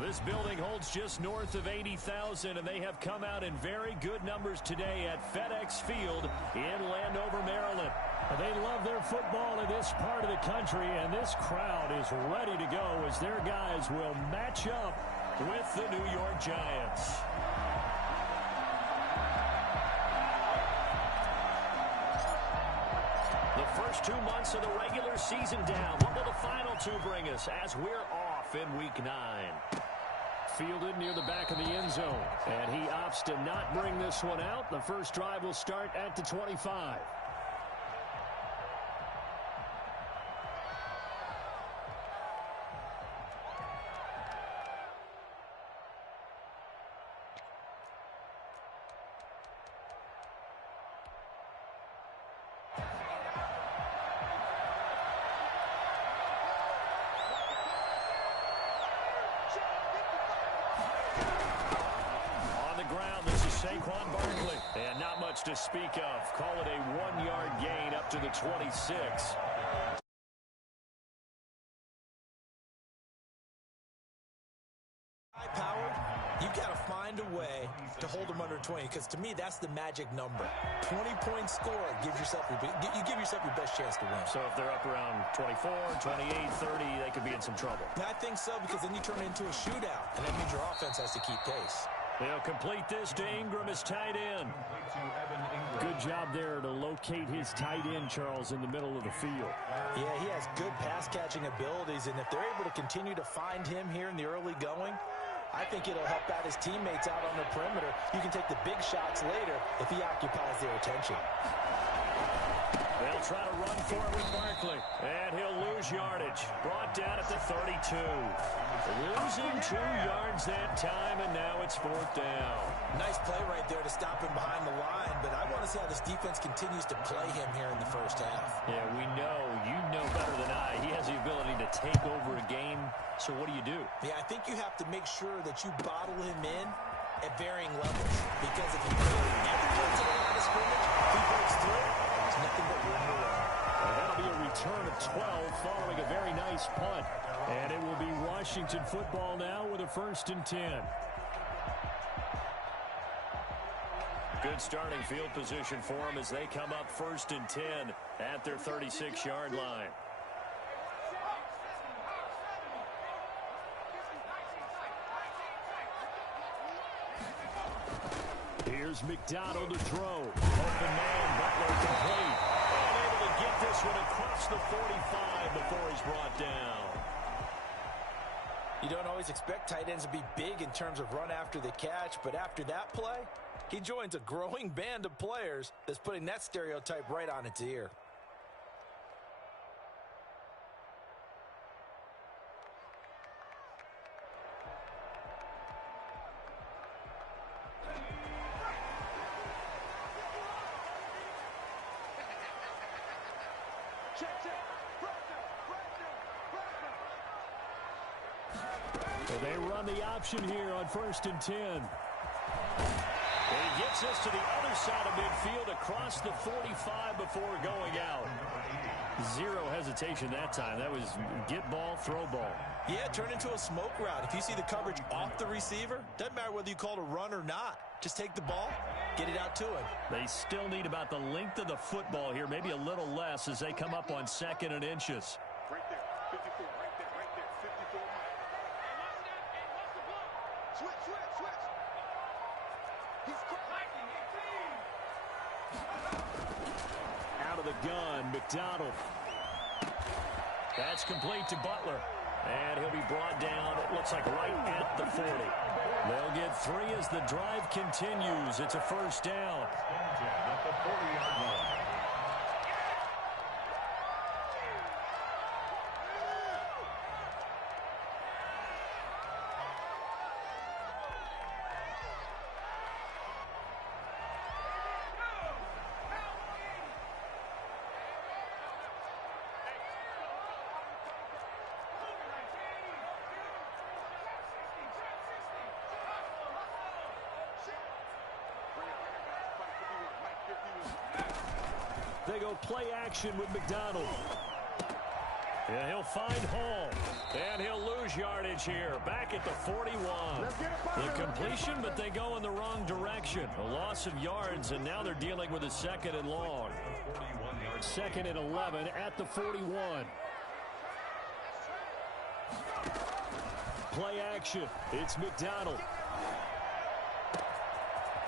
This building holds just north of 80,000, and they have come out in very good numbers today at FedEx Field in Landover, Maryland. They love their football in this part of the country, and this crowd is ready to go as their guys will match up with the New York Giants. The first 2 months of the regular season down. What will the final two bring us as we're off in Week 9? Fielded near the back of the end zone, and he opts to not bring this one out. The first drive will start at the 25. Saquon Barkley, and not much to speak of. Call it a 1-yard gain up to the 26. High-powered, you've got to find a way to hold them under 20, because to me, that's the magic number. 20-point score, you give yourself your best chance to win. So if they're up around 24, 28, 30, they could be in some trouble. I think so, because then you turn it into a shootout, and that means your offense has to keep pace. They'll complete this to Ingram as tight end. Good job there to locate his tight end, Charles, in the middle of the field. Yeah, he has good pass-catching abilities, and if they're able to continue to find him here in the early going, I think it'll help out his teammates out on the perimeter. You can take the big shots later if he occupies their attention. They'll try to run for it with Barkley, and he'll lose yardage. Brought down at the 32. Losing 2 yards that time, and now it's 4th down. Nice play right there to stop him behind the line, but I want to see how this defense continues to play him here in the first half. Yeah, you know better than I. He has the ability to take over a game, so what do? Yeah, I think you have to make sure that you bottle him in at varying levels, because if you put everyone to the line of scrimmage, if he breaks through, there's nothing but room to run. That'll be a return of 12 following a very nice punt. And it will be Washington football now with a 1st and 10. Good starting field position for them as they come up 1st and 10 at their 36-yard line. Here's McDonald to throw. Open man, Butler complete. Unable to get this one across the 45 before he's brought down. You don't always expect tight ends to be big in terms of run after the catch, but after that play, he joins a growing band of players that's putting that stereotype right on its ear. So they run the option here on 1st and 10. He gets this to the other side of midfield across the 45 before going out. Zero hesitation that time. That was get ball, throw ball. Yeah, turn into a smoke route. If you see the coverage off the receiver, doesn't matter whether you call it a run or not. Just take the ball, get it out to him. They still need about the length of the football here, maybe a little less as they come up on 2nd and inches. Right there, 54, right there, 54. Switch. Out of the gun, McDonald. That's complete to Butler. And he'll be brought down, it looks like right at the 40. They'll get 3 as the drive continues. It's a 1st down. At the 40-yard line. They go play action with McDonald. And he'll find Hall. And he'll lose yardage here. Back at the 41. The completion, but they go in the wrong direction. A loss of yards, and now they're dealing with a second and long. Second and 11 at the 41. Play action. It's McDonald.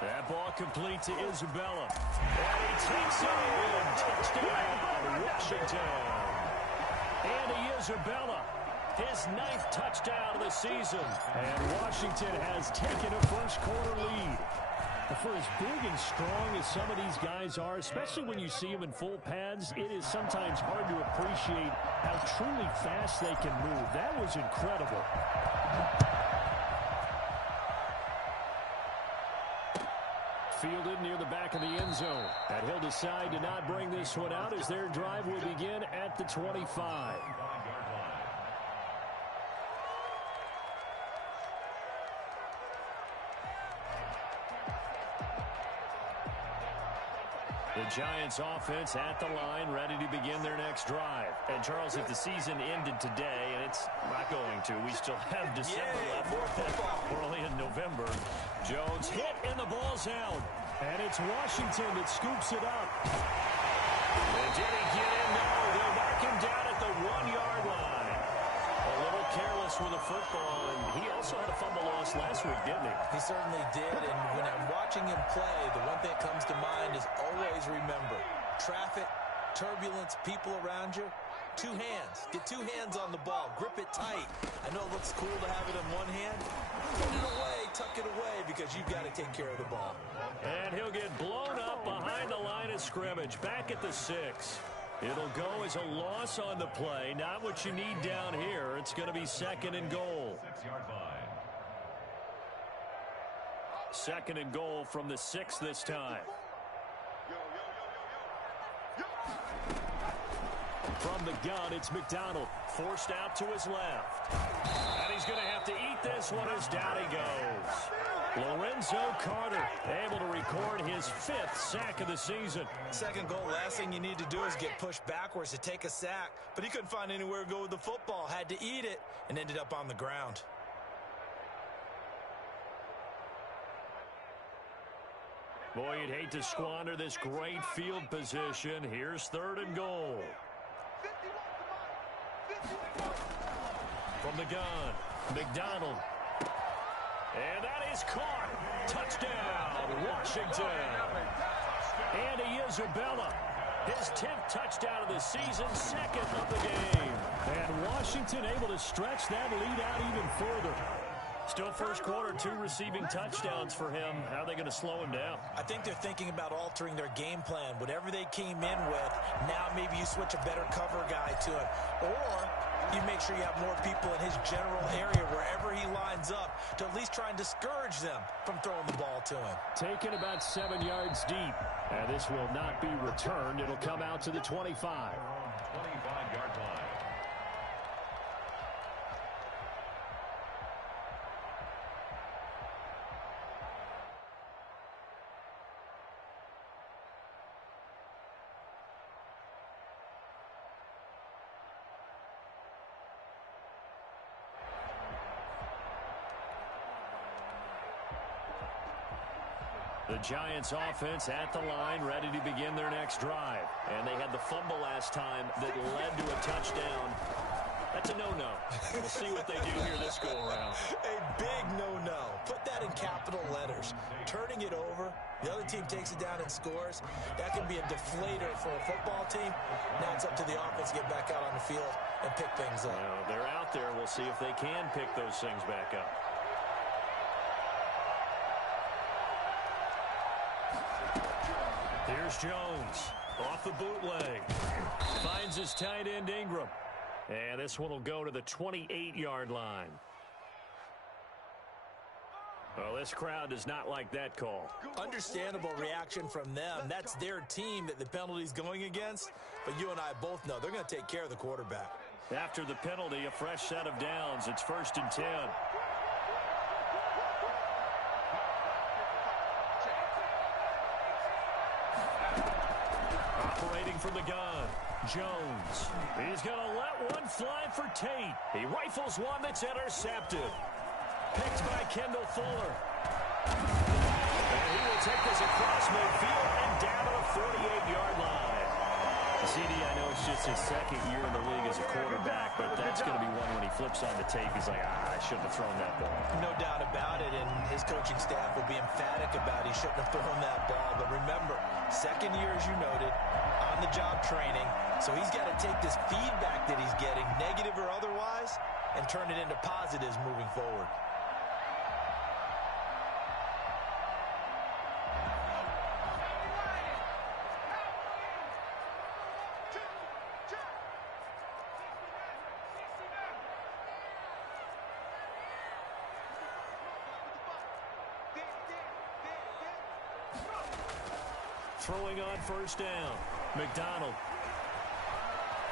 That ball complete to Isabella. And he takes it in. Touchdown, Washington. Andy Isabella, his 9th touchdown of the season. And Washington has taken a first-quarter lead. For as big and strong as some of these guys are, especially when you see them in full pads, it is sometimes hard to appreciate how truly fast they can move. That was incredible. Fielded near the back of the end zone. And he'll decide to not bring this one out as their drive will begin at the 25. The Giants offense at the line, ready to begin their next drive. And Charles, if the season ended today, and it's not going to, we still have December left. We're only in November. Jones hit and the ball's out. And it's Washington that scoops it up. And did he get in? No, they'll mark him down at the 1-yard line. A little careless with the football, and he also had a fumble loss last week, didn't he? He certainly did, and when I'm watching him play, the one thing that comes to mind is always remember, traffic, turbulence, people around you, 2 hands. Get 2 hands on the ball. Grip it tight. I know it looks cool to have it in one hand. Put it away, tuck it away, because you've got to take care of the ball. And he'll get blown up behind the line of scrimmage, back at the 6. It'll go as a loss on the play. Not what you need down here. It's going to be 2nd and goal. 6-yard line. 2nd and goal from the 6 this time. From the gun, it's McDonald. Forced out to his left. And he's going to have to eat this one as down he goes. Lorenzo Carter able to record his 5th sack of the season. 2nd goal, last thing you need to do is get pushed backwards to take a sack. But he couldn't find anywhere to go with the football. Had to eat it and ended up on the ground. Boy, you'd hate to squander this great field position. Here's 3rd and goal. From the gun, McDonald. And that is caught. Touchdown, Washington. Andy Isabella, his 10th touchdown of the season, 2nd of the game. And Washington able to stretch that lead out even further. Still first quarter, 2 receiving touchdowns for him. How are they going to slow him down? I think they're thinking about altering their game plan. Whatever they came in with, now maybe you switch a better cover guy to him. Or you make sure you have more people in his general area wherever he lines up to at least try and discourage them from throwing the ball to him. Taken about 7 yards deep. And this will not be returned. It'll come out to the 25. 25-yard line. The Giants offense at the line, ready to begin their next drive. And they had the fumble last time that led to a touchdown. That's a no-no. We'll see what they do here this go-around. A big no-no. Put that in capital letters. Turning it over, the other team takes it down and scores. That can be a deflator for a football team. Now it's up to the offense to get back out on the field and pick things up. Well, they're out there. We'll see if they can pick those things back up. Here's Jones off the bootleg. Finds his tight end Ingram. And this one will go to the 28-yard line. Well, this crowd does not like that call. Understandable reaction from them. That's their team that the penalty's going against. But you and I both know they're going to take care of the quarterback. After the penalty, a fresh set of downs. It's 1st and 10. Operating from the gun. Jones. He's going to let one fly for Tate. He rifles one that's intercepted. Picked by Kendall Fuller. And he will take this across midfield and down to the 48-yard line. CD, I know it's just his second year in the league as a quarterback, but that's going to be one when he flips on the tape. He's like, I shouldn't have thrown that ball. No doubt about it, and his coaching staff will be emphatic about he shouldn't have thrown that ball. But remember, second year, as you noted, on-the-job training, so he's got to take this feedback that he's getting, negative or otherwise, and turn it into positives moving forward. Throwing on first down. McDonald.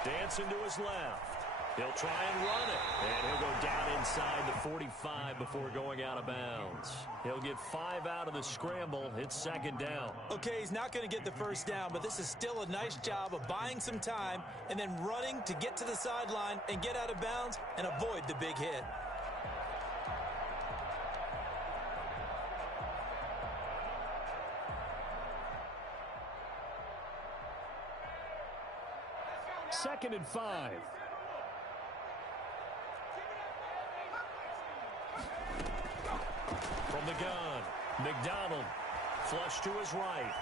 Dancing to his left. He'll try and run it. And he'll go down inside the 45 before going out of bounds. He'll get 5 out of the scramble. It's second down. Okay, he's not going to get the first down, but this is still a nice job of buying some time and then running to get to the sideline and get out of bounds and avoid the big hit. Second and 5. From the gun, McDonald, flush to his right.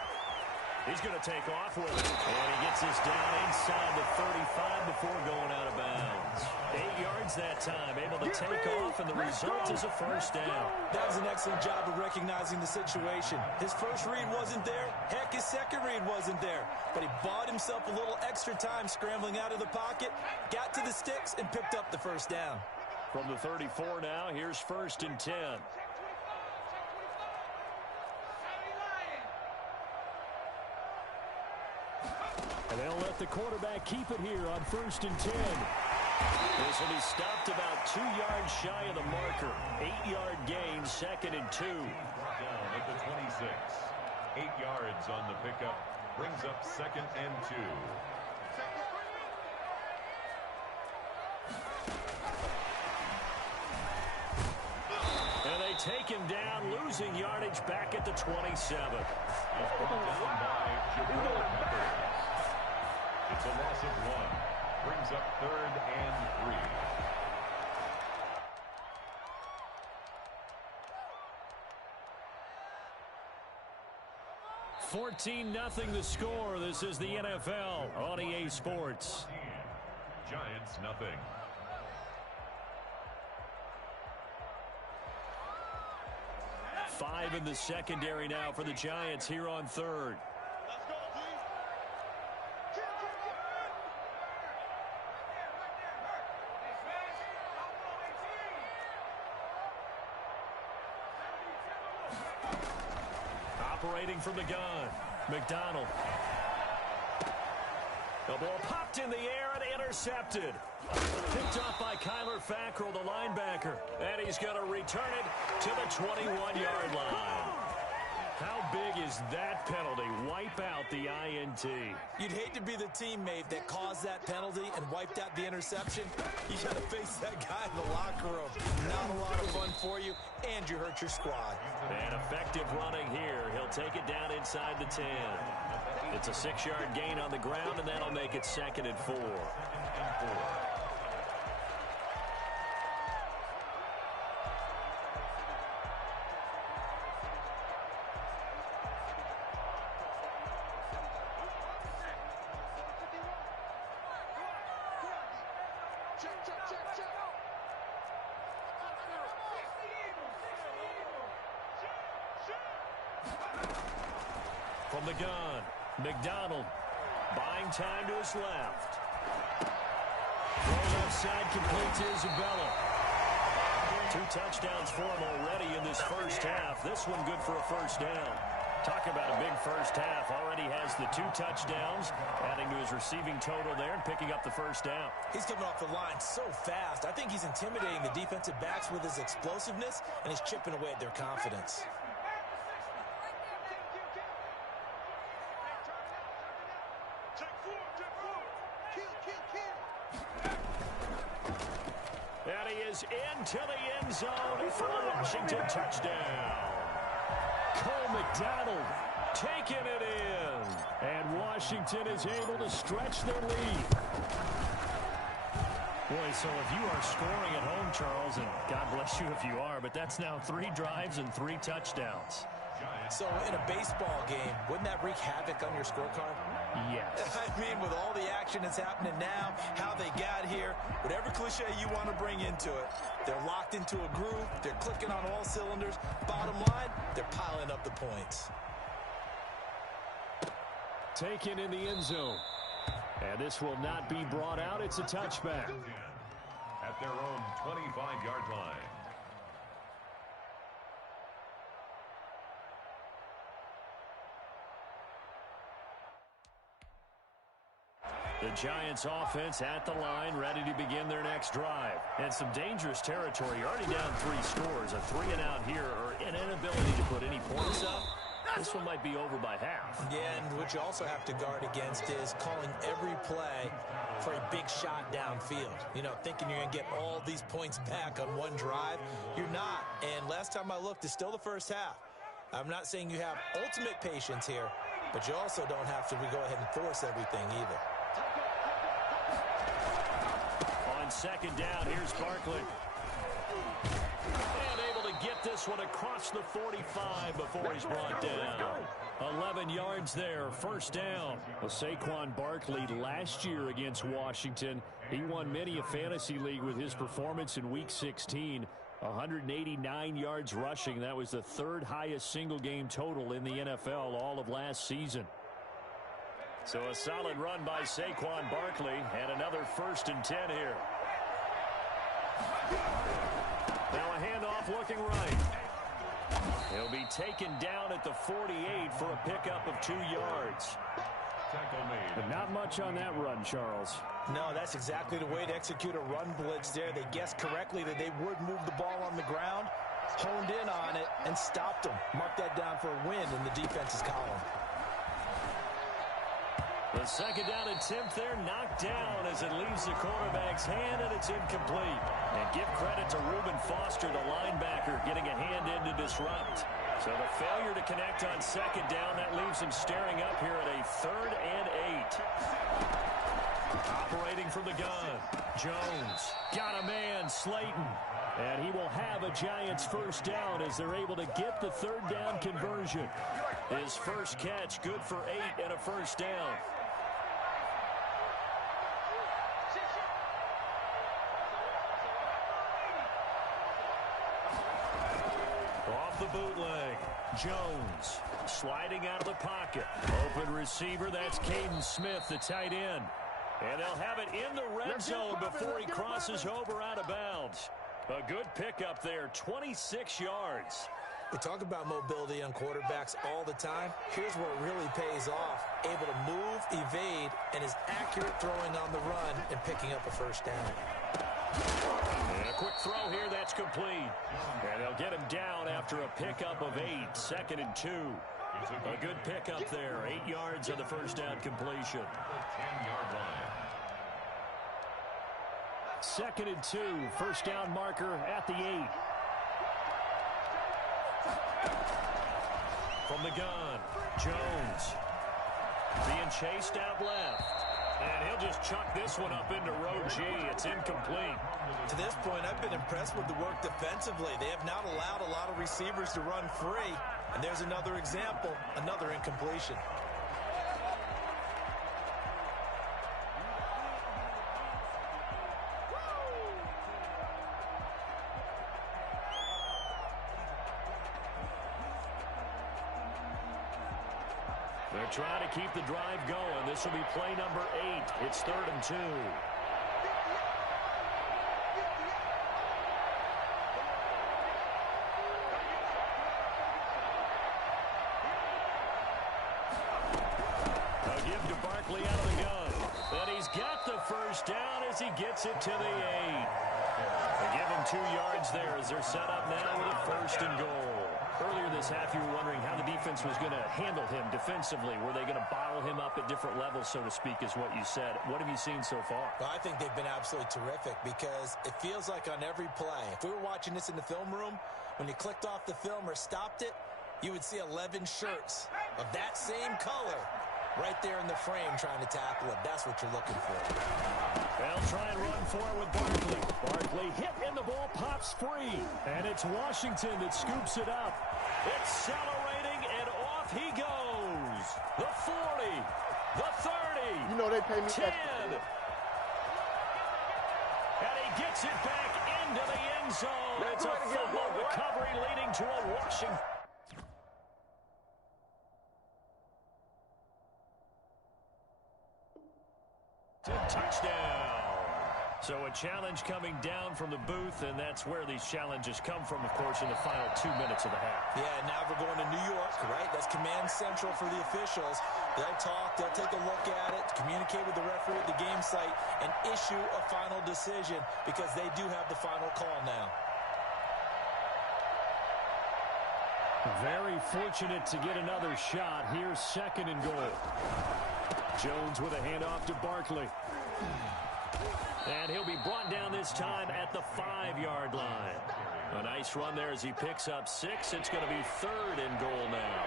He's going to take off with it. And he gets this down inside the 35 before going out of bounds. 8 yards that time, able to take off, and the result is a first down. That was an excellent job of recognizing the situation. His first read wasn't there. Heck, his second read wasn't there. But he bought himself a little extra time scrambling out of the pocket, got to the sticks, and picked up the first down. From the 34 now, here's first and 10. And they'll let the quarterback keep it here on first and 10. This will be stopped about 2 yards shy of the marker. 8-yard gain, second and 2. Down at the 26. 8 yards on the pickup. Brings up second and 2. And they take him down, losing yardage back at the 27. He's brought down by Jabril Peppers. It's a loss of 1. Brings up third and 3. 14-0 the score. This is the NFL on EA Sports. Giants nothing. Five in the secondary now for the Giants here on third. Operating from the gun, McDonald. The ball popped in the air and intercepted. Picked off by Kyler Fackrell, the linebacker. And he's going to return it to the 21-yard line. How big is that penalty? Wipe out the INT. You'd hate to be the teammate that caused that penalty and wiped out the interception. You got to face that guy in the locker room. Not a lot of fun for you, and you hurt your squad. And effective running here. He'll take it down inside the 10. It's a 6-yard gain on the ground, and that'll make it second and 4. From the gun, McDonald buying time to his left. Throws outside, complete to Isabella. 2 touchdowns for him already in this first half. This one good for a first down. Talk about a big first half. Already has the 2 touchdowns, adding to his receiving total there and picking up the first down. He's coming off the line so fast. I think he's intimidating the defensive backs with his explosiveness, and he's chipping away at their confidence. into the end zone for the Washington touchdown. Cole McDonald taking it in. And Washington is able to stretch their lead. Boy, so if you are scoring at home, Charles, and God bless you if you are, but that's now 3 drives and 3 touchdowns. So in a baseball game, wouldn't that wreak havoc on your scorecard? Yes. I mean, with all the action that's happening now, how they got here, whatever cliche you want to bring into it, they're locked into a groove, they're clicking on all cylinders. Bottom line, they're piling up the points. Taken in the end zone. And this will not be brought out. It's a touchback. At their own 25-yard line. The Giants offense at the line, ready to begin their next drive. And some dangerous territory. Already down 3 scores. A 3-and-out here, or an inability to put any points up. This one might be over by half. Yeah, and what you also have to guard against is calling every play for a big shot downfield. You know, thinking you're going to get all these points back on one drive. You're not. And last time I looked, it's still the first half. I'm not saying you have ultimate patience here, but you also don't have to go ahead and force everything either. On second down, here's Barkley. And able to get this one across the 45 before he's brought down. 11 yards there, first down. Well, Saquon Barkley last year against Washington, he won many a fantasy league with his performance in Week 16. 189 yards rushing. That was the 3rd highest single game total in the NFL all of last season. So a solid run by Saquon Barkley, and another 1st and 10 here. Now a handoff looking right. He'll be taken down at the 48 for a pickup of 2 yards. Tackle made. But not much on that run, Charles. No, that's exactly the way to execute a run blitz there. They guessed correctly that they would move the ball on the ground, honed in on it, and stopped them. Mark that down for a win in the defense's column. The second down attempt there knocked down as it leaves the quarterback's hand, and it's incomplete. And give credit to Reuben Foster, the linebacker, getting a hand in to disrupt. So the failure to connect on second down, that leaves him staring up here at a 3rd and 8. Operating from the gun, Jones got a man, Slayton. And he will have a Giants first down as they're able to get the 3rd down conversion. His first catch, good for 8 and a first down. Off the bootleg, Jones sliding out of the pocket. Open receiver, that's Caden Smith, the tight end. And they'll have it in the red zone before he crosses over out of bounds. A good pickup there, 26 yards. We talk about mobility on quarterbacks all the time. Here's where it really pays off. Able to move, evade, and is accurate throwing on the run and picking up a first down. And a quick throw here, that's complete. And they'll get him down after a pickup of 8, 2nd and 2. A good pickup there, 8 yards on the first down completion. 10-yard line. 2nd and 2, first down marker at the 8. From the gun, Jones being chased out left. And he'll just chuck this one up into row G. It's incomplete. To this point, I've been impressed with the work defensively. They have not allowed a lot of receivers to run free. And there's another example, another incompletion. They're trying to keep the drive going. This will be play number 8. It's 3rd and 2. A give to Barkley out of the gun. And he's got the first down as he gets it to the 8. They give him 2 yards there as they're set up now with a 1st and goal. Earlier this half, you were wondering how the defense was going to handle him defensively. Were they going to bottle him up at different levels, so to speak, is what you said. What have you seen so far? Well, I think they've been absolutely terrific because it feels like on every play, if we were watching this in the film room, when you clicked off the film or stopped it, you would see 11 shirts of that same color right there in the frame trying to tackle him. That's what you're looking for. They'll try and run for it with Barkley. Barkley hit and the ball pops free. And it's Washington that scoops it up. Accelerating and off he goes. The 40, the 30, you know they pay me 10. extra. And he gets it back into the end zone. It's a fumble recovery leading to a Washington. Touchdown. So a challenge coming down from the booth, and that's where these challenges come from, of course, in the final 2 minutes of the half. Yeah, now we're going to New York, right? That's command central for the officials. They'll talk, they'll take a look at it, communicate with the referee at the game site, and issue a final decision because they do have the final call now. Very fortunate to get another shot. Here's second and goal. Jones with a handoff to Barkley. And he'll be brought down this time at the 5-yard line. A nice run there as he picks up 6. It's going to be third and goal now.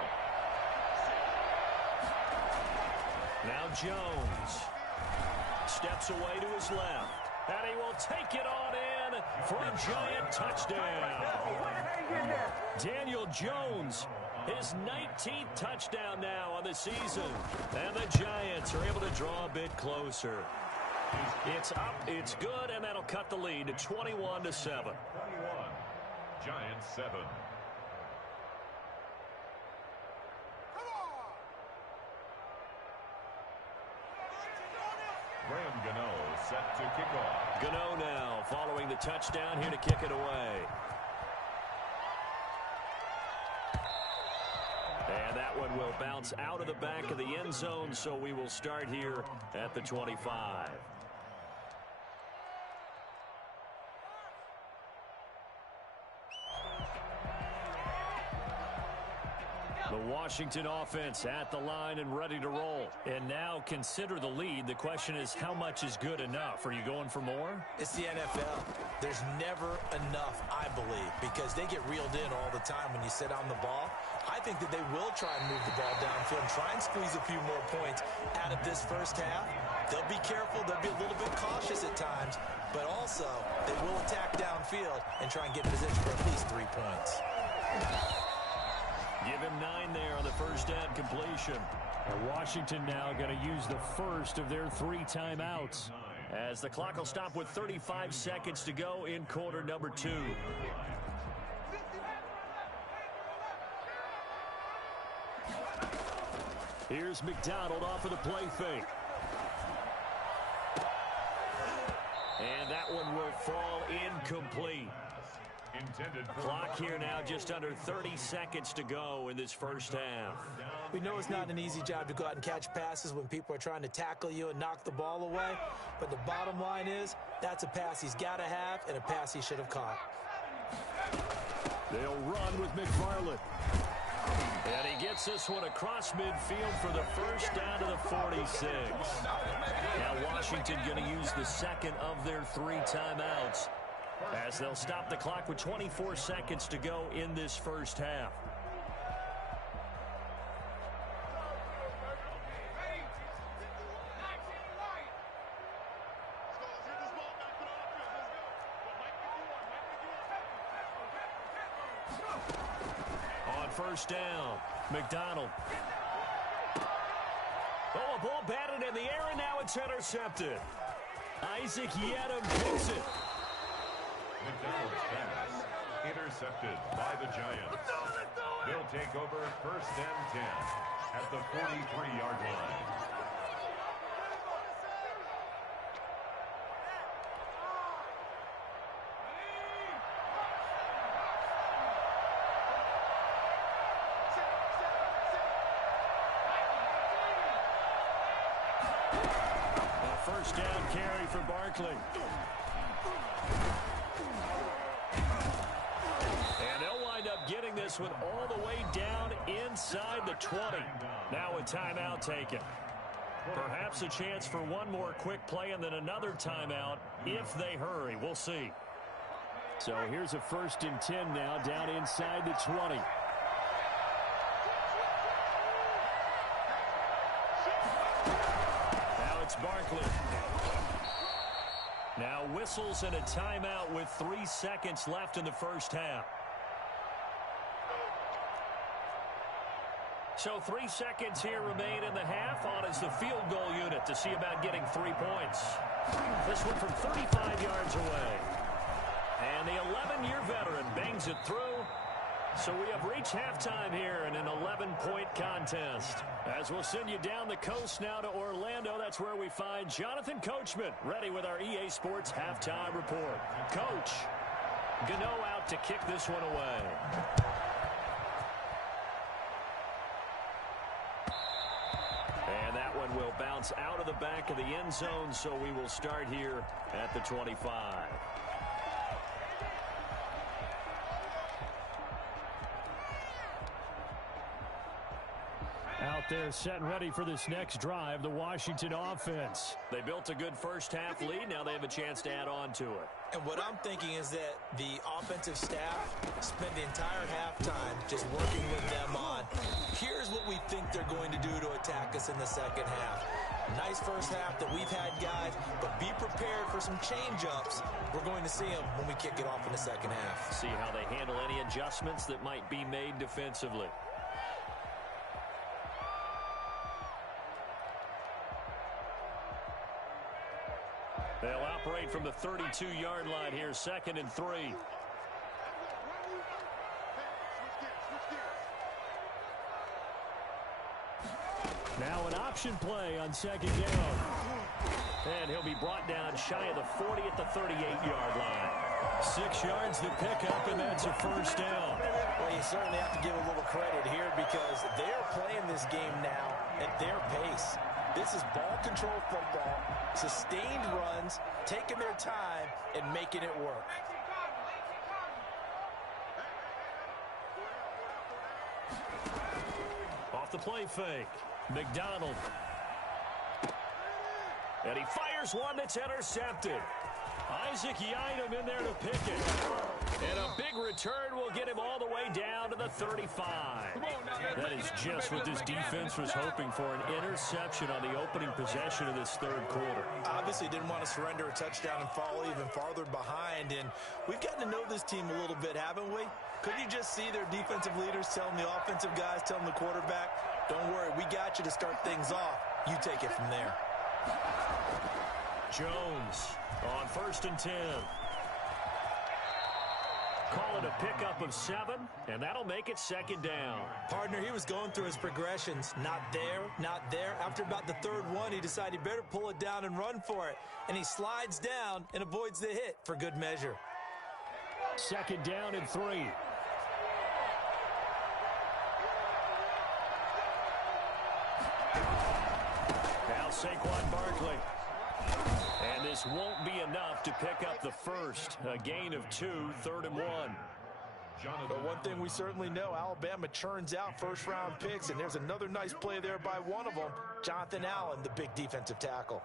Now Jones steps away to his left. And he will take it on in for a giant touchdown. Daniel Jones, his 19th touchdown now on the season. And the Giants are able to draw a bit closer. It's up, it's good, and that'll cut the lead to 21-7. 21. Giants 7. Graham Gano set to kick off. Gano now following the touchdown here to kick it away. And that one will bounce out of the back of the end zone, so we will start here at the 25. The Washington offense at the line and ready to roll. And now consider the lead. The question is, how much is good enough? Are you going for more? It's the NFL. There's never enough, I believe, because they get reeled in all the time when you sit on the ball. I think that they will try and move the ball downfield and try and squeeze a few more points out of this first half. They'll be careful. They'll be a little bit cautious at times, but also they will attack downfield and try and get in position for at least 3 points. Give him 9 there on the first down completion. And Washington now going to use the first of their 3 timeouts, as the clock will stop with 35 seconds to go in quarter number 2. Here's McDonald off of the play fake. And that one will fall incomplete. Clock here now just under 30 seconds to go in this first half. We know it's not an easy job to go out and catch passes when people are trying to tackle you and knock the ball away. But the bottom line is, that's a pass he's got to have and a pass he should have caught. They'll run with McFarland. And he gets this one across midfield for the first down to the 46. Now Washington going to use the second of their 3 timeouts, as they'll stop the clock with 24 seconds to go in this first half. On first down, McDonald. Oh, a ball batted in the air, and now it's intercepted. Isaac Yiadom picks it. McDonald's pass intercepted by the Giants. They'll take over first and 10 at the 43-yard line. A first down carry for Barkley. this one all the way down inside the 20. Now a timeout taken. Perhaps a chance for one more quick play and then another timeout if they hurry. We'll see. So here's a 1st and 10 now down inside the 20. Now it's Barkley. Now whistles and a timeout with 3 seconds left in the first half. So 3 seconds here remain in the half. On is the field goal unit to see about getting 3 points. This one from 35 yards away. And the 11-year veteran bangs it through. So we have reached halftime here in an 11-point contest. As we'll send you down the coast now to Orlando, that's where we find Jonathan Coachman ready with our EA Sports halftime report. Coach, Gano out to kick this one away. And that one will bounce out of the back of the end zone, so we will start here at the 25. Out there set and ready for this next drive, the Washington offense. They built a good first half lead. Now they have a chance to add on to it. And what I'm thinking is that the offensive staff spent the entire halftime just working with them on, here's what we think they're going to do to attack us in the second half. Nice first half that we've had, guys, but be prepared for some change-ups. We're going to see them when we kick it off in the second half. See how they handle any adjustments that might be made defensively. They'll operate from the 32-yard line here, 2nd and 3. Now an option play on 2nd down. And he'll be brought down shy of the 40 at the 38-yard line. 6 yards to pick up, and that's a first down. Well, you certainly have to give a little credit here because they're playing this game now at their pace. This is ball control football, sustained runs, taking their time, and making it work. Off the play fake, McDonald. And he fires one that's intercepted. Isaac Yiadom in there to pick it. And a big return will get him all the way down to the 35. That is just what this defense was hoping for, an interception on the opening possession of this third quarter. Obviously didn't want to surrender a touchdown and fall even farther behind. And we've gotten to know this team a little bit, haven't we? Couldn't you just see their defensive leaders telling the offensive guys, telling the quarterback, don't worry, we got you to start things off. You take it from there. Jones on 1st and 10. Call it a pickup of 7, and that'll make it 2nd down. Partner, he was going through his progressions. Not there, not there. After about the 3rd one, he decided he better pull it down and run for it. And he slides down and avoids the hit for good measure. 2nd down and 3. Now Saquon Barkley. And this won't be enough to pick up the first. A gain of 2, 3rd and 1. But one thing we certainly know, Alabama churns out first-round picks, and there's another nice play there by one of them, Jonathan Allen, the big defensive tackle.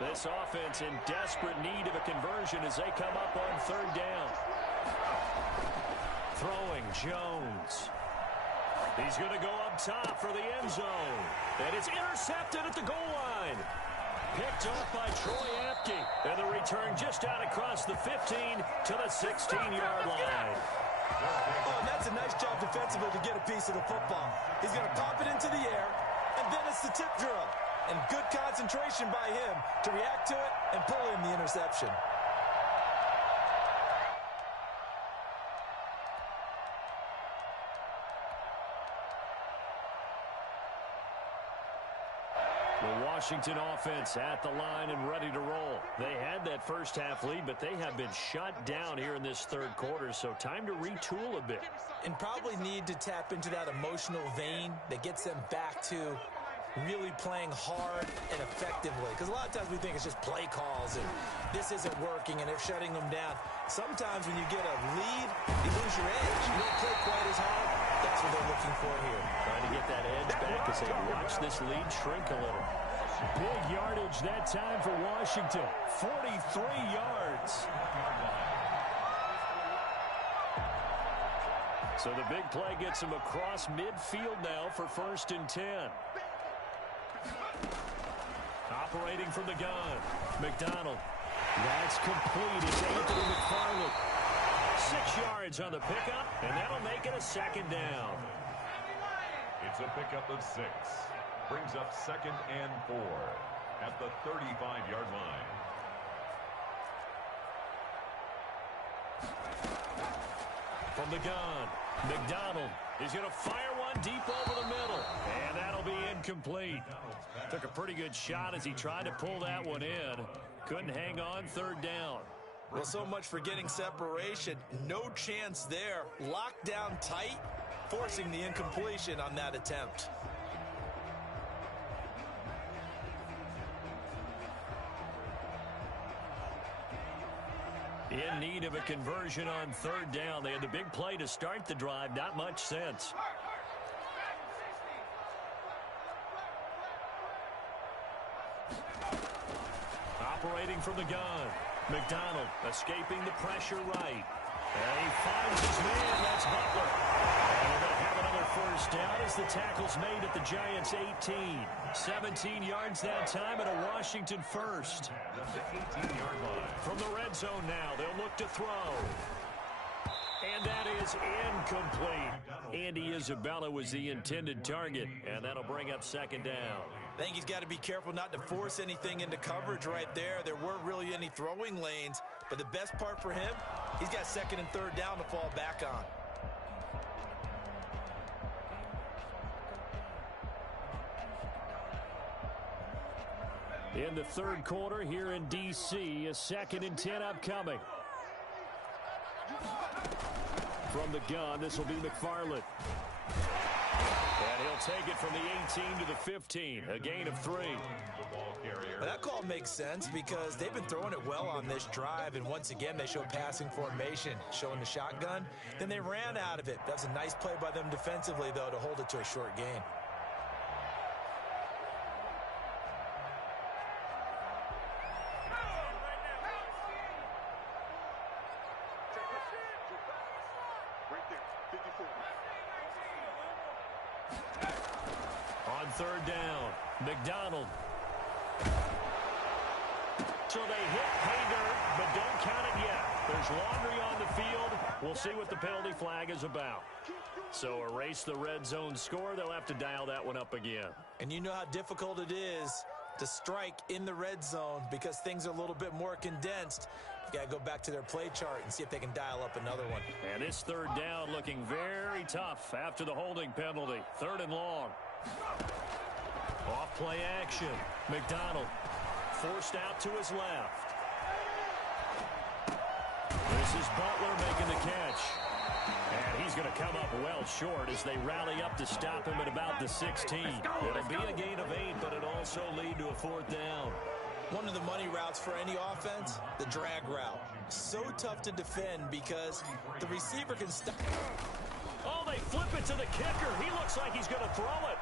This offense in desperate need of a conversion as they come up on 3rd down. Throwing Jones. He's going to go up top for the end zone. And it's intercepted at the goal line. Picked off by Troy Apke. And the return just out across the 15 to the 16-yard line. Oh, and that's a nice job defensively to get a piece of the football. He's going to pop it into the air, and then it's the tip drill. And good concentration by him to react to it and pull in the interception. The Washington offense at the line and ready to roll. They had that first half lead, but they have been shut down here in this third quarter, so time to retool a bit. And probably need to tap into that emotional vein that gets them back to really playing hard and effectively. Because a lot of times we think it's just play calls and this isn't working and they're shutting them down. Sometimes when you get a lead, you lose your edge. You don't play quite as hard. That's what they're looking for here. Trying to get that edge back as they watch this lead shrink a little. Big yardage that time for Washington. 43 yards. So the big play gets him across midfield now for 1st and 10. Operating from the gun. McDonald. That's complete. It's Anthony McFarland. 6 yards on the pickup, and that'll make it a 2nd down. It's a pickup of 6. Brings up 2nd and 4 at the 35-yard line. From the gun, McDonald is going to fire one deep over the middle, and that'll be incomplete. Took a pretty good shot as he tried to pull that one in. Couldn't hang on 3rd down. Well, so much for getting separation. No chance there. Locked down tight, forcing the incompletion on that attempt. In need of a conversion on 3rd down. They had the big play to start the drive. Not much sense. Operating from the gun. McDonald escaping the pressure right. And he finds his man. That's Butler. And they're going to have another 1st down as the tackle's made at the Giants' 18. 17 yards that time and a Washington 1st. The 18-yard line. From the red zone now, they'll look to throw. And that is incomplete. Andy Isabella was the intended target, and that'll bring up 2nd down. I think he's got to be careful not to force anything into coverage right there. There weren't really any throwing lanes, but the best part for him, he's got 2nd and 3rd down to fall back on. In the 3rd quarter here in D.C., a 2nd and 10 upcoming. From the gun, this will be McFarland. And he'll take it from the 18 to the 15, a gain of 3. Well, that call makes sense because they've been throwing it well on this drive, and once again they show passing formation, showing the shotgun. Then they ran out of it. That was a nice play by them defensively, though, to hold it to a short gain. On 3rd down, McDonald. So they hit pay dirt, but don't count it yet. There's laundry on the field. We'll see what the penalty flag is about. So erase the red zone score. They'll have to dial that one up again. And you know how difficult it is to strike in the red zone because things are a little bit more condensed. You've got to go back to their play chart and see if they can dial up another one. And this 3rd down looking very tough after the holding penalty. 3rd and long. Off play action. McDonald forced out to his left. This is Butler making the catch. And he's going to come up well short as they rally up to stop him at about the 16. It'll be a gain of 8, but it'll also lead to a 4th down. One of the money routes for any offense, the drag route. So tough to defend because the receiver can stop. Oh, they flip it to the kicker. He looks like he's going to throw it.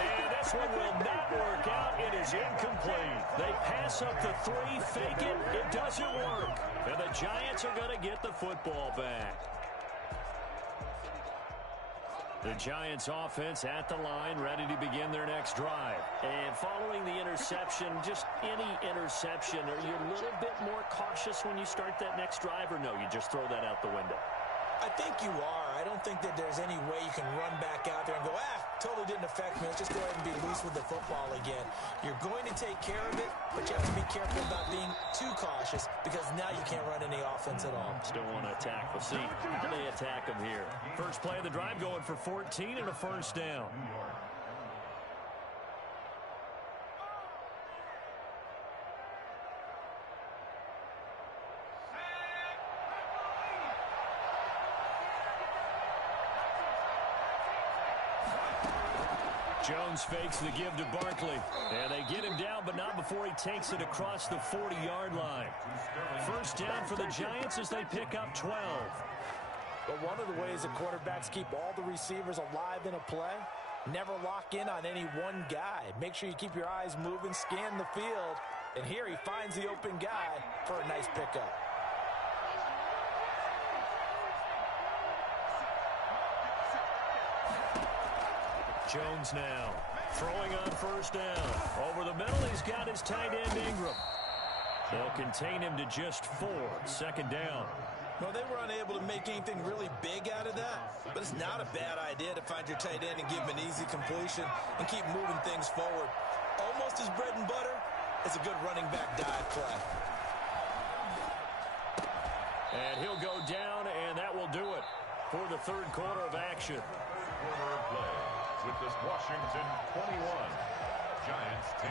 And this one will not work out. It is incomplete. They pass up the 3, fake it. It doesn't work. And the Giants are going to get the football back. The Giants offense at the line, ready to begin their next drive. And following the interception, just any interception, are you a little bit more cautious when you start that next drive, or no, you just throw that out the window? I think you are. I don't think that there's any way you can run back out there and go, totally didn't affect me. Let's just go ahead and be loose with the football again. You're going to take care of it, but you have to be careful about being too cautious because now you can't run any offense at all. Still want to attack. We'll see how they attack them here. First play of the drive going for 14 and a 1st down. Jones fakes the give to Barkley. And they get him down, but not before he takes it across the 40-yard line. First down for the Giants as they pick up 12. But one of the ways that quarterbacks keep all the receivers alive in a play, never lock in on any one guy. Make sure you keep your eyes moving, scan the field. And here he finds the open guy for a nice pickup. Jones now throwing on first down. Over the middle, he's got his tight end Ingram. They'll contain him to just 4. Second down. Well, they were unable to make anything really big out of that, but it's not a bad idea to find your tight end and give him an easy completion and keep moving things forward. Almost his bread and butter is a good running back dive play. And he'll go down, and that will do it for the third quarter of action. Quarter of play with this Washington 21, Giants 10.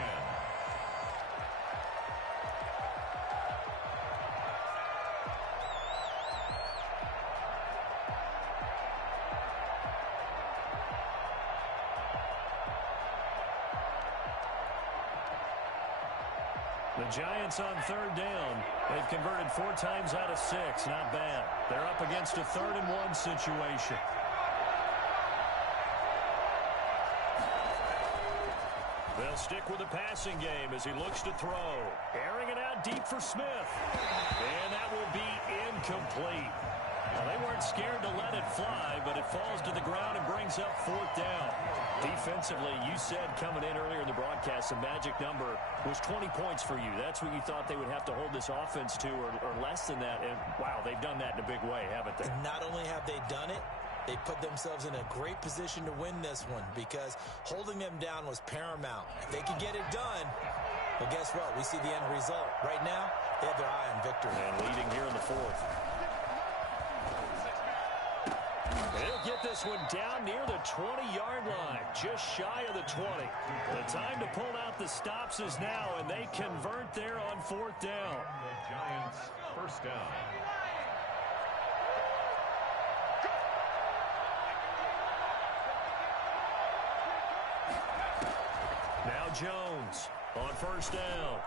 The Giants on third down. They've converted 4 times out of 6. Not bad. They're up against a 3rd-and-1 situation. They'll stick with the passing game as he looks to throw. Airing it out deep for Smith. And that will be incomplete. Well, they weren't scared to let it fly, but it falls to the ground and brings up 4th down. Defensively, you said coming in earlier in the broadcast, the magic number was 20 points for you. That's what you thought they would have to hold this offense to, or less than that. And, wow, they've done that in a big way, haven't they? And not only have they done it, they put themselves in a great position to win this one because holding them down was paramount. If they could get it done, well, guess what? We see the end result. Right now, they have their eye on victory. And leading here in the 4th. They'll get this one down near the 20-yard line, just shy of the 20. The time to pull out the stops is now, and they convert there on 4th down. The Giants first down. Now Jones on first down.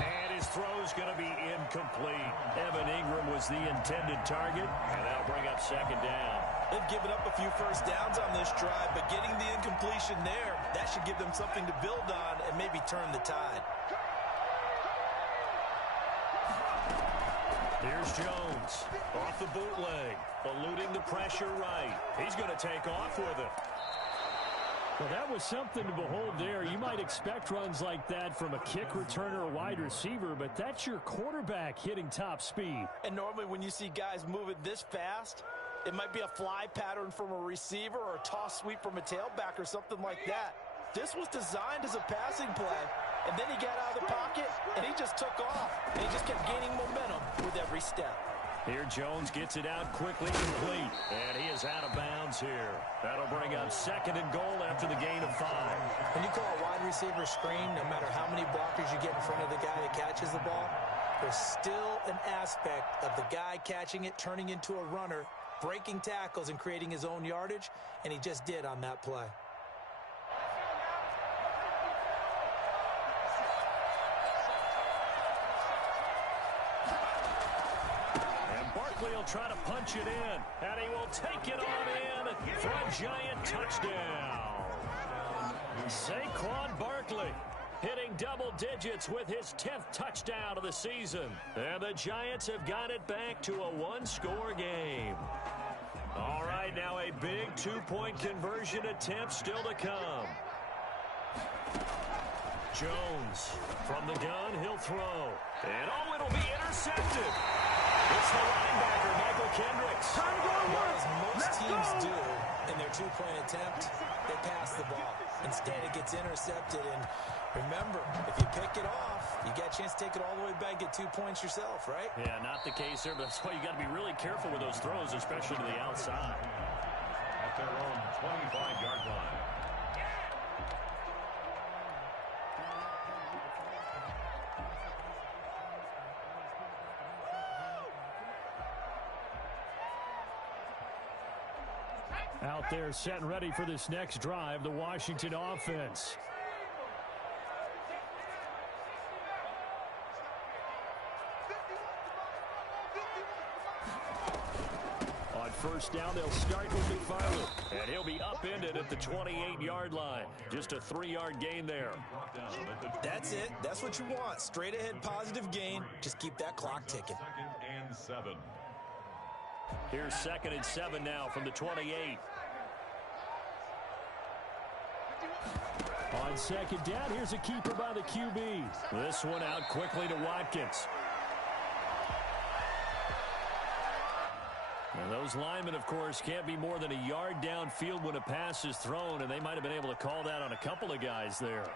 And his throw's going to be incomplete. Evan Ingram was the intended target, and that'll bring up 2nd down. They've given up a few first downs on this drive, but getting the incompletion there, that should give them something to build on and maybe turn the tide. Here's Jones off the bootleg, eluding the pressure right. He's going to take off with it. Well, that was something to behold there. You might expect runs like that from a kick returner or wide receiver, but that's your quarterback hitting top speed. And normally when you see guys moving this fast, it might be a fly pattern from a receiver or a toss sweep from a tailback or something like that. This was designed as a passing play, and then he got out of the pocket, and he just took off, and he just kept gaining momentum with every step. Here Jones gets it out quickly, complete, and he is out of bounds here. That'll bring up 2nd and goal after the gain of 5. When you call a wide receiver screen, no matter how many blockers you get in front of the guy that catches the ball, there's still an aspect of the guy catching it, turning into a runner, breaking tackles and creating his own yardage, and he just did on that play. He'll try to punch it in, and he will take it on in for a Giant touchdown. Saquon Barkley hitting double digits with his 10th touchdown of the season. And the Giants have got it back to a 1-score game. All right, now a big 2-point conversion attempt still to come. Jones from the gun, he'll throw. And oh, it'll be intercepted. It's the linebacker, Michael Kendricks. As most teams do in their 2-point attempt, they pass the ball. Instead, it gets intercepted. And remember, if you pick it off, you got a chance to take it all the way back, get 2 points yourself, right? Yeah, not the case there, but that's why you got to be really careful with those throws, especially to the outside. At their own 25-yard line. Out there set and ready for this next drive, the Washington offense. On first down, they'll start with McFarland. And he'll be upended at the 28-yard line. Just a 3-yard gain there. That's it. That's what you want. Straight ahead positive gain. Just keep that clock ticking. 2nd and 7. Here's 2nd and 7 now from the 28. On second down, here's a keeper by the QB. This one out quickly to Watkins. And those linemen, of course, can't be more than a yard downfield when a pass is thrown, and they might have been able to call that on a couple of guys there.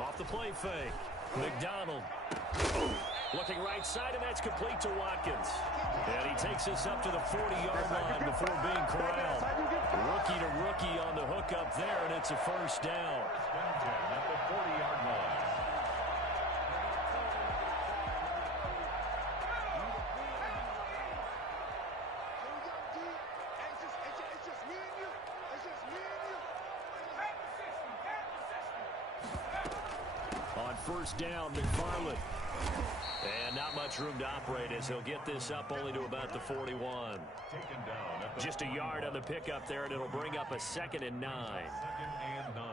Off the play fake. McDonald looking right side, and that's complete to Watkins. And he takes us up to the 40-yard line before being corralled. Rookie to rookie on the hookup there, and it's a first down. At the 40-yard line. On first down, McFarland. And not much room to operate as he'll get this up only to about the 41. Taken down at the Just a yard on the pickup there, and it'll bring up a 2nd and 9. 2nd and 9.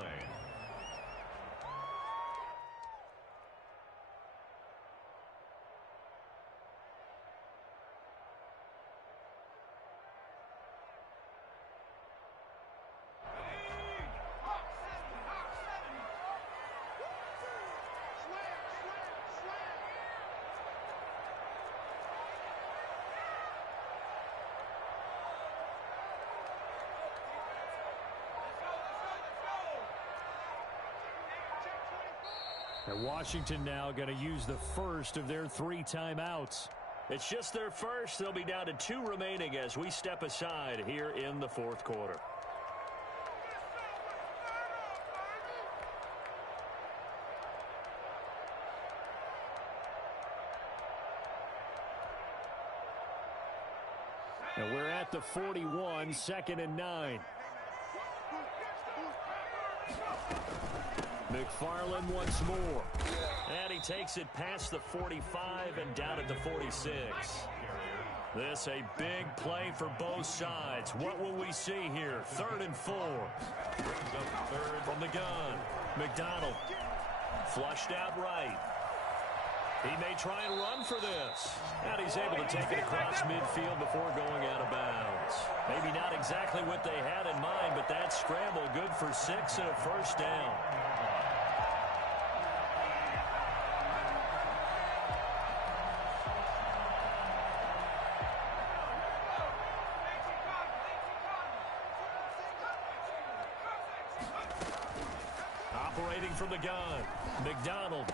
And Washington now going to use the first of their 3 timeouts. It's just their first. They'll be down to 2 remaining as we step aside here in the 4th quarter. And we're at the 41, 2nd and 9. McFarland once more. And he takes it past the 45 and down at the 46. This a big play for both sides. What will we see here? 3rd and 4. From the gun. McDonald. Flushed out right. He may try and run for this. And he's able to take it across midfield before going out of bounds. Maybe not exactly what they had in mind, but that scramble good for 6 and a first down. Operating from the gun, McDonald.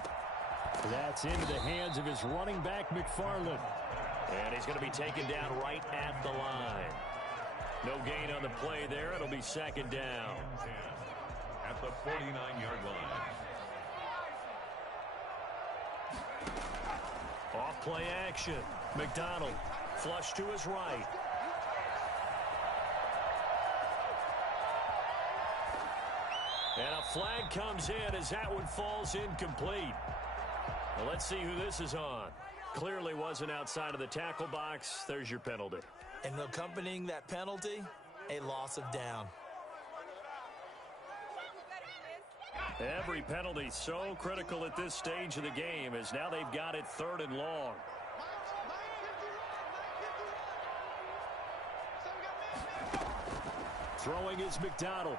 That's into the hands of his running back, McFarland. And he's going to be taken down right at the line. No gain on the play there. It'll be 2nd down. At the 49-yard line. Off play action. McDonald flush to his right. And a flag comes in as that one falls incomplete. Well, let's see who this is on. Clearly wasn't outside of the tackle box. There's your penalty. And accompanying that penalty, a loss of down. Every penalty so critical at this stage of the game as now they've got it 3rd and long. Throwing is McDonald.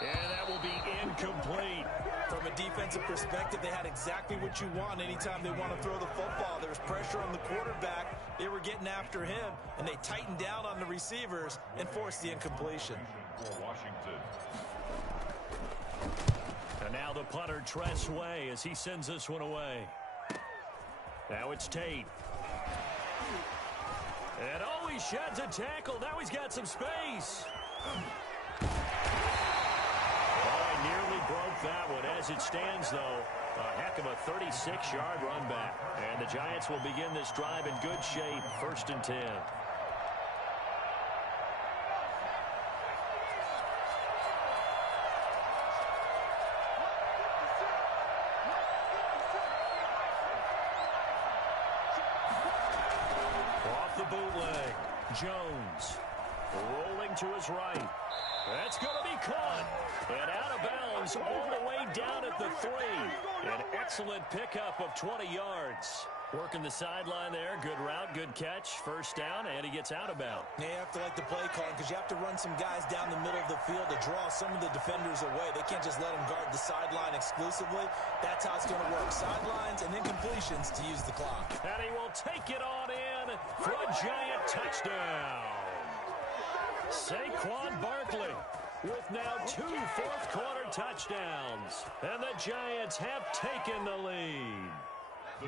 And that will be incomplete. From a defensive perspective, they had exactly what you want anytime they want to throw the football. There was pressure on the quarterback. They were getting after him, and they tightened down on the receivers and forced the incompletion. For Washington. And now the punter, Tress Way, as he sends this one away. Now it's Tate. And oh, he sheds a tackle. Now he's got some space. Oh, he nearly broke that one. As it stands, though, a heck of a 36-yard run back. And the Giants will begin this drive in good shape, 1st and 10. Off the bootleg, Jones rolling to his right. That's going to be caught. And out of bounds all the way down at the 3. An excellent pickup of 20 yards. Working the sideline there. Good route, good catch. 1st down, and he gets out of bounds. Yeah, you have to like the play calling because you have to run some guys down the middle of the field to draw some of the defenders away. They can't just let them guard the sideline exclusively. That's how it's going to work. Sidelines and incompletions to use the clock. And he will take it on in for a Giant touchdown. Saquon Barkley with now 2 fourth-quarter touchdowns. And the Giants have taken the lead.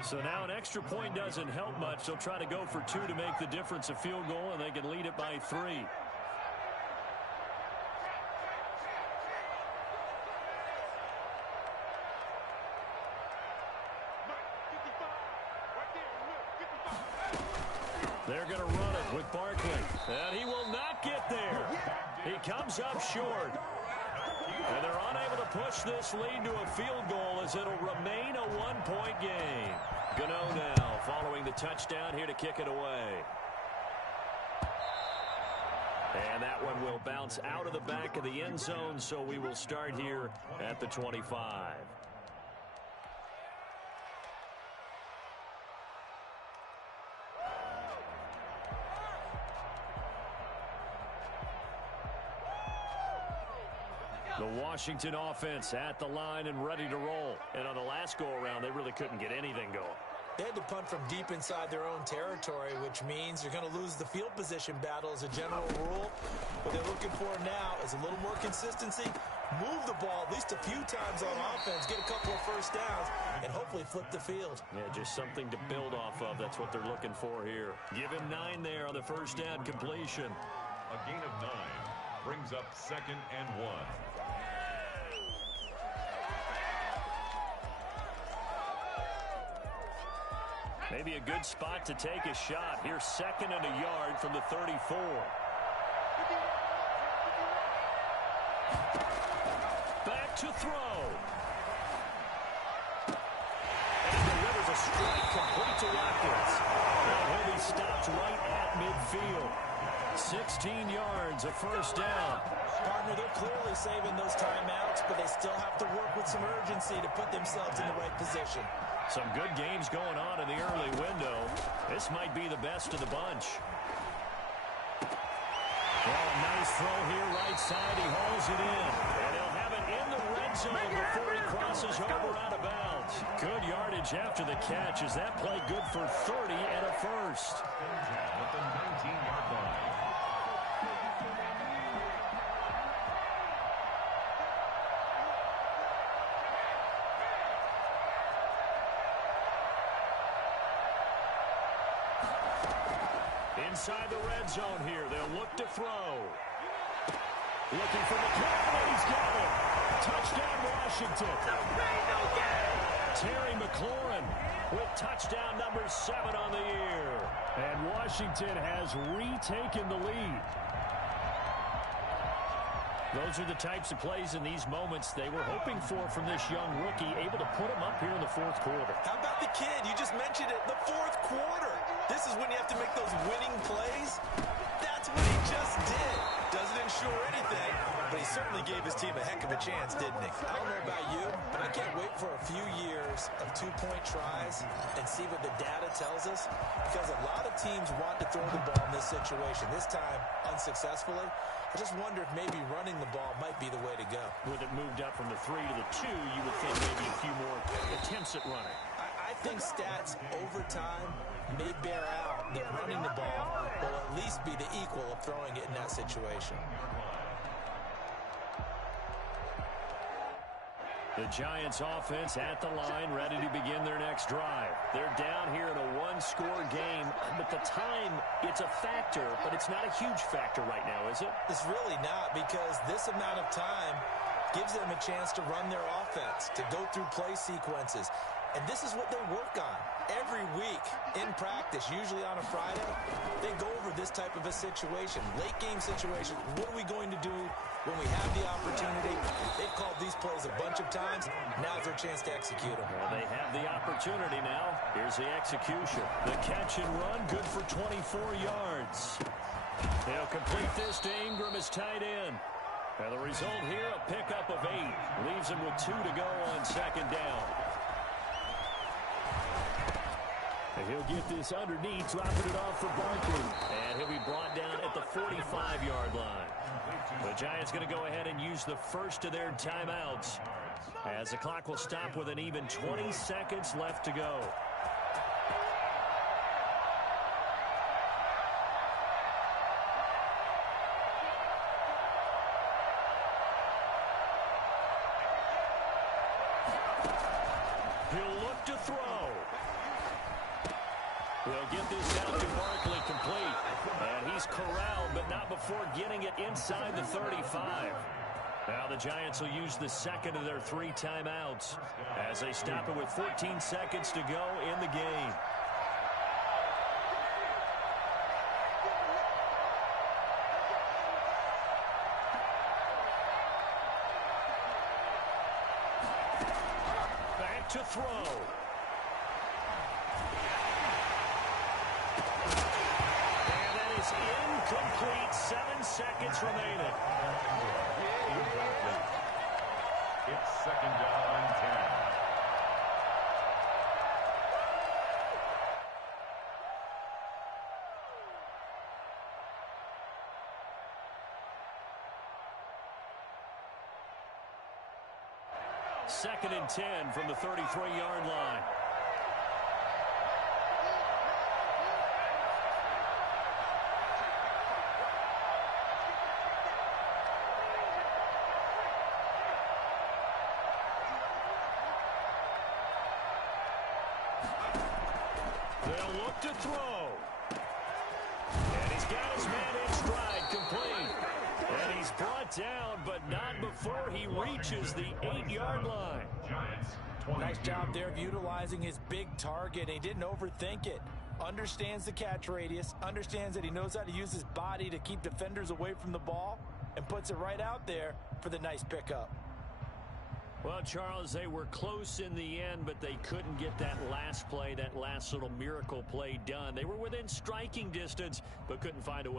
So now an extra point doesn't help much. They'll try to go for 2 to make the difference a field goal, and they can lead it by 3. They're going to run it with Barkley. And he will not get there. He comes up short. And they're unable to push this lead to a field goal as it'll remain a 1-point game. Gano now following the touchdown here to kick it away. And that one will bounce out of the back of the end zone, so we will start here at the 25. The Washington offense at the line and ready to roll. And on the last go-around, they really couldn't get anything going. They had to punt from deep inside their own territory, which means you're going to lose the field position battle as a general rule. What they're looking for now is a little more consistency, move the ball at least a few times on offense, get a couple of 1st downs, and hopefully flip the field. Yeah, just something to build off of. That's what they're looking for here. Give him 9 there on the 1st down completion. A gain of 9 brings up 2nd and 1. Maybe a good spot to take a shot. Here's 2nd and a yard from the 34. Back to throw. And delivers a strike complete to Watkins. And he'll be stopped right at midfield. 16 yards, a 1st down. Partner, they're clearly saving those timeouts, but they still have to work with some urgency to put themselves in the right position. Some good games going on in the early window. This might be the best of the bunch. Well, a nice throw here, right side. He hauls it in. And he'll have it in the red zone before he crosses over out of bounds. Good yardage after the catch. Is that play good for 30 and a 1st? At the 19-yard line. Inside the red zone here. They'll look to throw. Looking for McLaurin, and he's got it. Touchdown, Washington. Terry McLaurin with touchdown number 7 on the year. And Washington has retaken the lead. Those are the types of plays in these moments they were hoping for from this young rookie, able to put him up here in the 4th quarter. How about the kid? You just mentioned it, the 4th quarter. This is when you have to make those winning plays. That's what he just did. Doesn't ensure anything, but he certainly gave his team a heck of a chance, didn't he? I don't know about you, but I can't wait for a few years of 2-point tries and see what the data tells us, because a lot of teams want to throw the ball in this situation. This time, unsuccessfully. I just wonder if maybe running the ball might be the way to go. With it moved up from the 3 to the 2, you would think maybe a few more attempts at running. I think stats over time may bear out that running the ball will at least be the equal of throwing it in that situation. The Giants offense at the line, ready to begin their next drive. They're down here in a one-score game, but the time, it's a factor, but it's not a huge factor right now, is it? It's really not, because this amount of time gives them a chance to run their offense, to go through play sequences. And this is what they work on every week in practice, usually on a Friday. They go over this type of a situation, late game situation. What are we going to do when we have the opportunity? They've called these plays a bunch of times. Now's their chance to execute them. Well, they have the opportunity now. Here's the execution. The catch and run, good for 24 yards. They'll complete this to Ingram as tight end. And the result here, a pickup of 8. Leaves him with 2 to go on second down. And he'll get this underneath, dropping it off for Barkley. And he'll be brought down at the 45-yard line. The Giants going to go ahead and use the first of their timeouts, as the clock will stop with an even 20 seconds left to go. He'll look to throw. He'll get this down to Barkley, complete. And he's corralled, but not before getting it inside the 35. Now the Giants will use the second of their 3 timeouts as they stop it with 14 seconds to go in the game. Back to throw. Incomplete. 7 seconds remaining. It's second down and 10. Second and 10 from the 33-yard line. They'll look to throw. And he's got his man in stride, complete. And he's brought down, but not before he reaches the 8-yard line. Nice job there of utilizing his big target. He didn't overthink it. Understands the catch radius, understands that he knows how to use his body to keep defenders away from the ball, and puts it right out there for the nice pickup. Well, Charles, they were close in the end, but they couldn't get that last play, that last little miracle play done. They were within striking distance, but couldn't find a way.